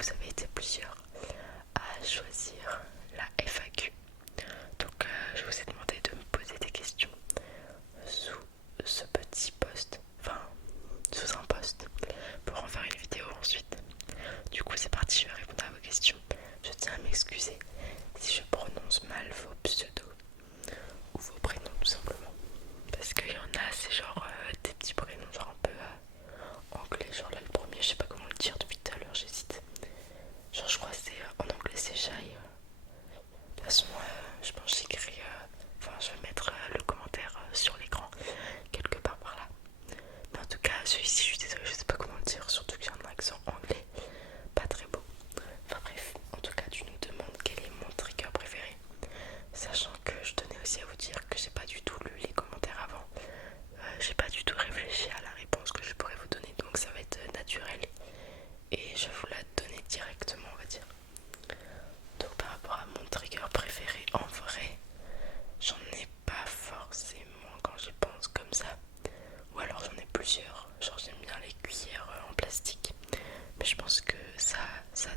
vous avez été plusieurs à choisir la FAQ. Donc je vous ai demandé de me poser des questions sous ce petit post, enfin sous un post, pour en faire une vidéo ensuite. Du coup c'est parti, je vais répondre à vos questions. Je tiens à m'excuser si je prononce mal vos pseudos ou vos prénoms tout simplement. Parce qu'il y en a, c'est genre des petits prénoms genre un peu anglais, genre là le premier, je sais pas comment le dire depuis tout à l'heure, j'hésite. Genre je crois que c'est en anglais c'est Shy. De toute façon je pense que j'écris, enfin je vais mettre le commentaire sur l'écran quelque part par là. Mais en tout cas celui-ci je suis désolée, je sais pas comment le dire, surtout qu'il y a un accent anglais pas très beau. Enfin bref, en tout cas tu nous demandes quel est mon trigger préféré. Sachant que je tenais aussi à vous dire que j'ai pas du tout lu les commentaires avant. J'ai pas du tout réfléchi à la réponse que je pourrais vous donner, donc ça va être naturel. Et je vais vous la donner directement, on va dire. Donc par rapport à mon trigger préféré, en vrai, j'en ai pas forcément quand j'y pense comme ça. Ou alors j'en ai plusieurs. Genre j'aime bien les cuillères en plastique. Mais je pense que ça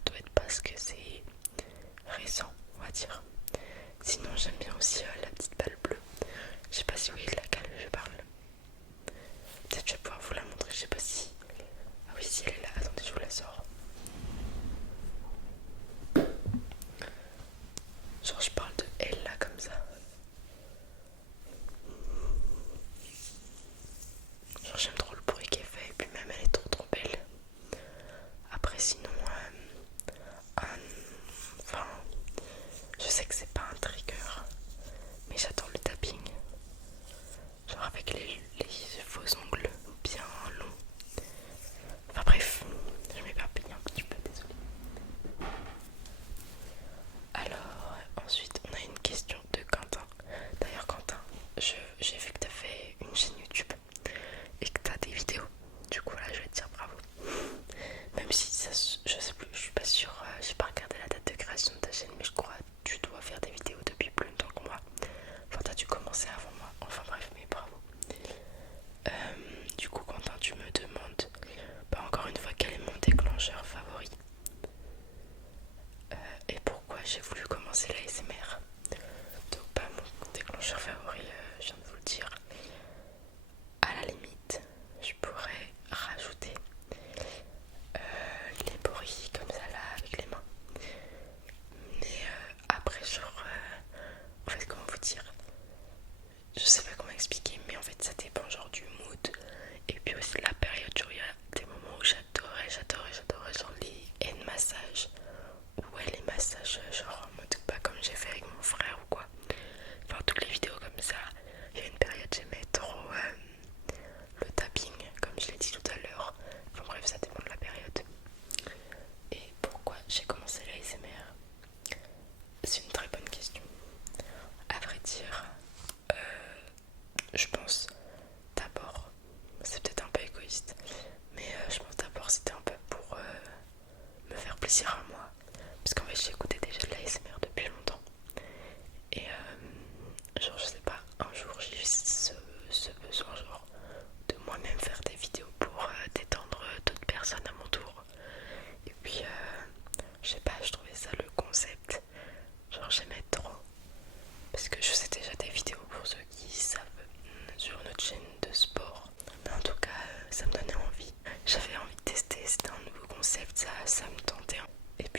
doit être parce que c'est récent, on va dire. Sinon j'aime bien aussi la petite balle bleue. Je sais pas si vous voyez de laquelle je parle. Peut-être je vais pouvoir vous la montrer, je sais pas si... Ah oui, si elle est là, attendez, je vous la sors. Genre je parle de elle là comme ça. Genre j'aime trop le bruit qu'elle fait et puis même elle est trop belle. Après sinon, enfin, je sais que c'est pas un trigger, mais j'adore le tapping. Genre avec les faux ongles bien longs. Enfin bref, je m'éparpille un petit peu, désolée. Alors, ensuite, on a une question de Quentin. D'ailleurs, Quentin, j'ai vu que t'as fait une chaîne YouTube et que t'as des vidéos. Du coup, là, je vais te dire bravo. Même si ça, je sais plus, je suis pas sûre, j'ai pas regardé la date de création de ta chaîne, mais je crois que tu dois faire des vidéos depuis plus longtemps que moi. Enfin, t'as dû commencer avant moi. Enfin bref, mais bravo. Du coup, Quentin, tu me demandes, bah, encore une fois, quel est mon déclencheur favori et pourquoi j'ai voulu commencer l'ASMR. Donc, bah, mon déclencheur favori, je viens de vous le dire. À la limite, je pourrais rajouter les bruits comme ça là avec les mains. Mais après, genre, en fait, comment vous dire, je sais pas comment expliquer, mais en fait, ça dépend genre du mood et puis aussi de la période. Genre, il y a des moments où j'adorais genre les hand massages ou ouais, les massages genre en mode pas comme j'ai fait avec mon frère ou quoi. Enfin, toutes les vidéos comme ça. Il y a une période, j'aimais trop le tapping, comme je l'ai dit tout à l'heure. Enfin bref, ça dépend de la période. Et pourquoi j'ai commencé l'ASMR? C'est une très bonne question. À vrai dire, je pense d'abord, c'est peut-être un peu égoïste, mais je pense d'abord c'était un peu pour me faire plaisir à moi. Parce qu'en fait j'écoutais déjà de l'ASMR depuis longtemps. Et genre je sais pas, un jour j'ai eu ce besoin genre de moi-même faire des vidéos pour détendre d'autres personnes à mon tour. Et puis je sais pas, je trouvais ça le concept, genre j'aimais trop. Parce que je sais déjà des vidéos pour ceux qui savent sur notre chaîne de sport. Mais en tout cas ça me donnait envie. J'avais envie de tester, c'était un nouveau concept, ça me tentait. Et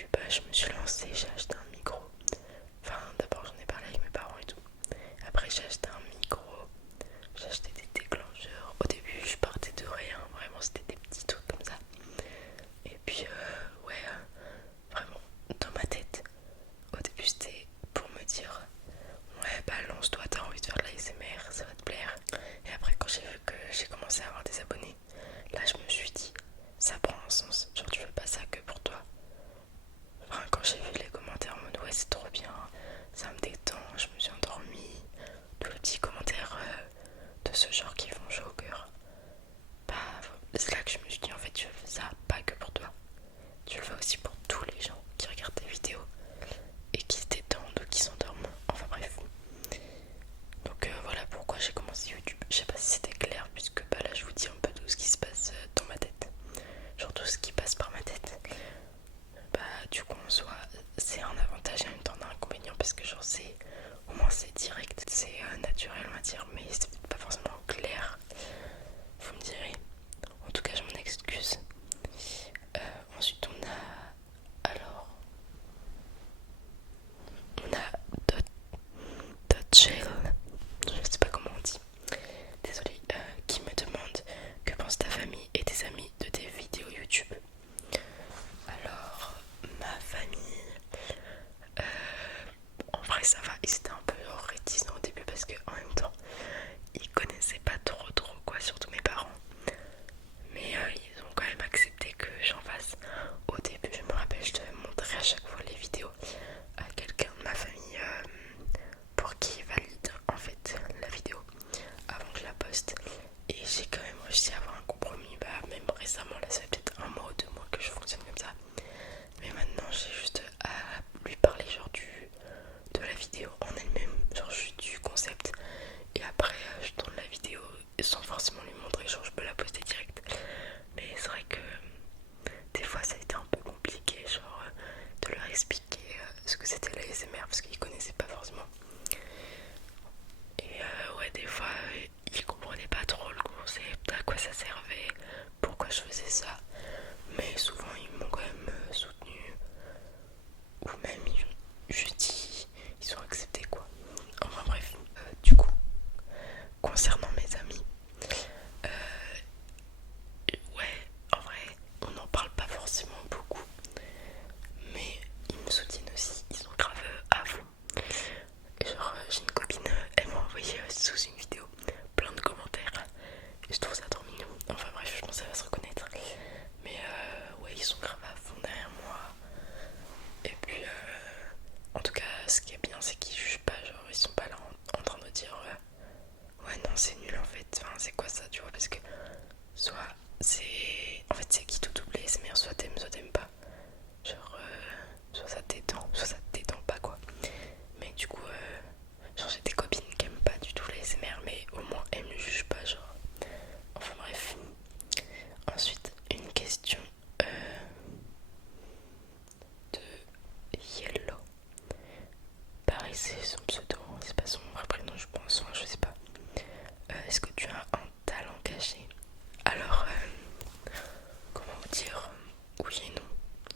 oui et non.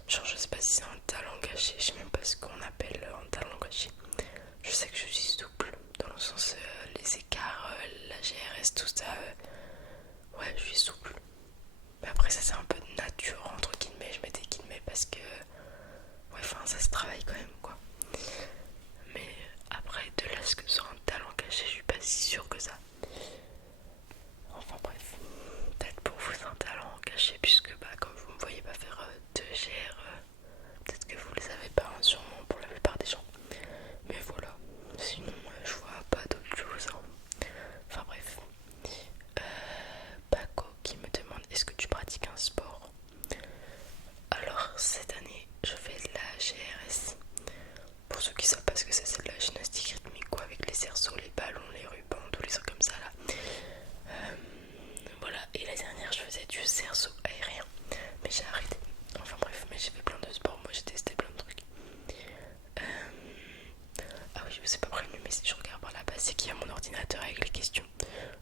Genre je sais pas si c'est un talent caché, je sais même pas ce qu'on appelle un talent caché. Je sais que je suis souple, dans le sens les écarts, la GRS, tout ça, ouais je suis souple. Mais après ça c'est un peu de nature entre guillemets, je mets des guillemets parce que ouais enfin ça se travaille quand même quoi. Mais après de là ce que sera un talent caché, je suis pas si sûre que ça. Enfin bref, peut-être pour vous c'est un talent caché puisque bah comme vous me voyez pas faire de GR, peut-être que vous le savez pas hein, sûrement pour la plupart des gens. Mais voilà, sinon je vois pas d'autre chose hein. Enfin bref. Paco qui me demande est-ce que tu pratiques un sport. Alors cette année je fais de la GRS. Pour ceux qui savent pas ce que c'est de la gymnastique rythmique quoi, avec les cerceaux, les ballons, les rubans, tous les trucs comme ça là. Voilà, et la dernière je faisais du cerceau aérien, mais j'ai arrêté. Enfin bref, mais j'ai fait plein de sports, moi j'ai testé plein de trucs. Ah oui, je vous ai pas prévenu, mais si je regarde par là-bas, c'est qu'il y a mon ordinateur avec les questions.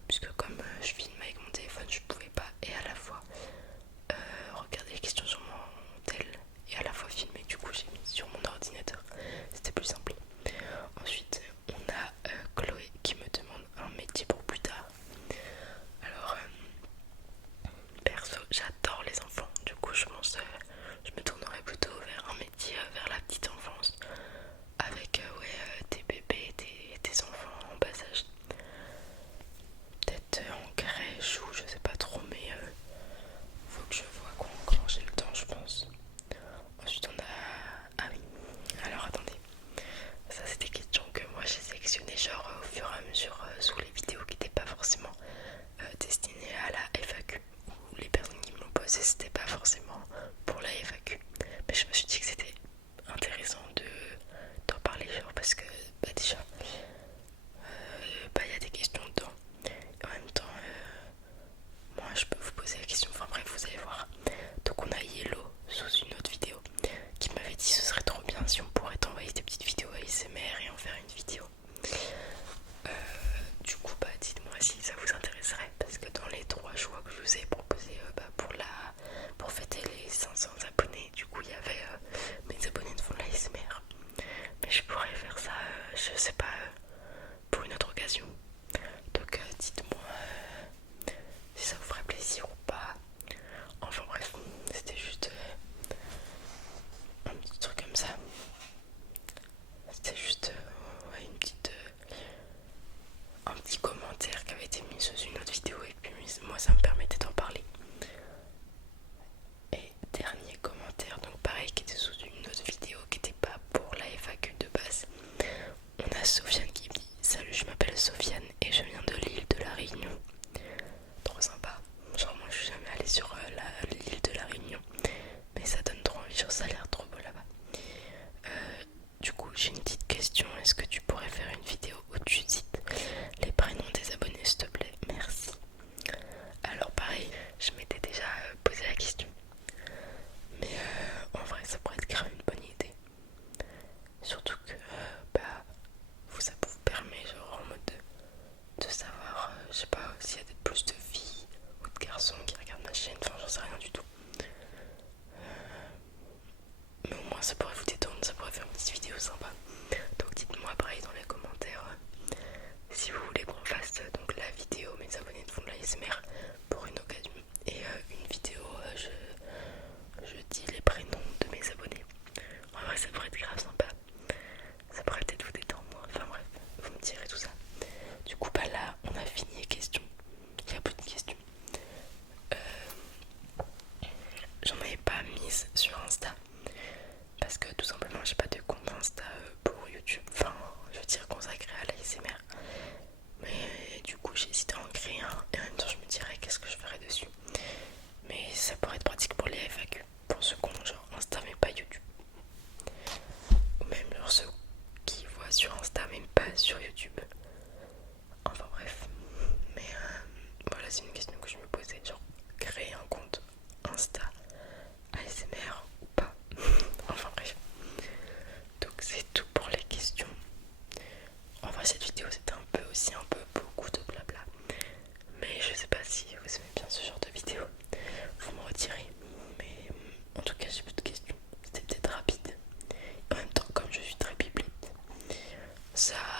Puisque comme je filme avec mon téléphone, je pouvais pas et à la fois regarder les questions sur mon tel et à la fois filmer. Du coup, j'ai mis sur mon ordinateur. C'était plus simple. Ensuite, on a Chloé qui me demande un métier pour plus tard. Alors, perso, j'adore les enfants. Du coup, je pense je me tournerai plutôt vers un métier vers la petite enfance. Avec ouais, des bébés, des enfants en bas âge. Peut-être en crèche ou je sais pas trop, mais faut que je vois quoi quand j'ai le temps, je pense. Ensuite, on a. Ah oui, alors attendez. Ça, c'est des questions que moi j'ai sélectionnées, genre au fur et à mesure sous les vidéos qui n'étaient pas forcément destinées à la FAQ. Ou les personnes qui me l'ont posé, c'était pas forcément pour la FAQ. Mais je me suis dit que c'était intéressant d'en parler, genre parce que bah, déjà, bah, y a des questions dedans. Et en même temps, moi je peux vous poser la question, enfin bref, vous allez voir. Donc on a Yellow sous une autre vidéo qui m'avait dit ce serait trop bien si on pourrait t'envoyer des petites vidéos ASMR et en faire une vidéo. Du coup bah dites-moi si ça vous intéresserait parce que dans les 3 choix que je vous ai proposés pour fêter les 500 abonnés, du coup il y avait mes abonnés de font de l'ASMR. Mais je pourrais faire ça, je sais pas, pour une autre occasion. Donc dites-moi si ça vous ferait plaisir ou pas. Enfin bref, c'était juste un petit truc comme ça. C'était juste ouais, un petit commentaire qui avait été mis sous une autre vidéo et puis moi ça me permettait d'en parler. Et dernier commentaire, donc pareil qui était sous une autre vidéo qui n'était pas pour la FAQ de base. On a Sofiane qui me dit salut, je m'appelle Sofiane et je viens de l'île de la Réunion. Trop sympa. Genre moi je suis jamais allée sur l'île de la Réunion, mais ça donne trop envie, genre ça a l'air trop beau là-bas. Du coup j'ai une petite question, est-ce que tu pourrais faire une vidéo où tu cites les prénoms des abonnés s'il te plaît? Merci. Alors pareil, je m'étais déjà posé la question, mais en vrai ça pourrait être grave une bonne idée. Surtout que bah ça vous permet genre en mode de savoir, je sais pas, s'il y a plus de filles ou de garçons qui regardent ma chaîne, enfin j'en sais rien du tout. Mais au moins ça pourrait vous détendre, ça pourrait faire une petite vidéo sympa. Donc dites-moi pareil dans les commentaires si vous voulez qu'on fasse donc la vidéo mes abonnés de font de l'ASMR pour une occasion. Et une vidéo je dis les prénoms de mes abonnés. En vrai ça pourrait être grave sympa. Ça pourrait peut-être vous détendre. Enfin bref, vous me direz tout ça. Du coup bah là on a fini les questions. Il n'y a plus de questions. J'en avais pas mise sur Insta parce que tout simplement j'ai pas de compte Insta pour YouTube, enfin je veux dire consacré à l'ASMR. Mais du coup j'ai hésité à en créer un et en même temps je me dirais qu'est-ce que je ferais dessus. Mais ça pourrait être pratique pour les FAQ, pour ceux qui ont genre Insta mais pas YouTube. Ou même genre ceux qui voient sur Insta mais pas sur YouTube. Enfin bref. Mais voilà c'est une question que je me posais, genre créer un compte Insta ASMR ou pas. Enfin bref. Donc c'est tout pour les questions. En vrai cette vidéo c'était un peu aussi un peu beaucoup de blabla. Mais je sais pas si vous aimez bien ce genre de vidéo. Vous me retirez. Mais ça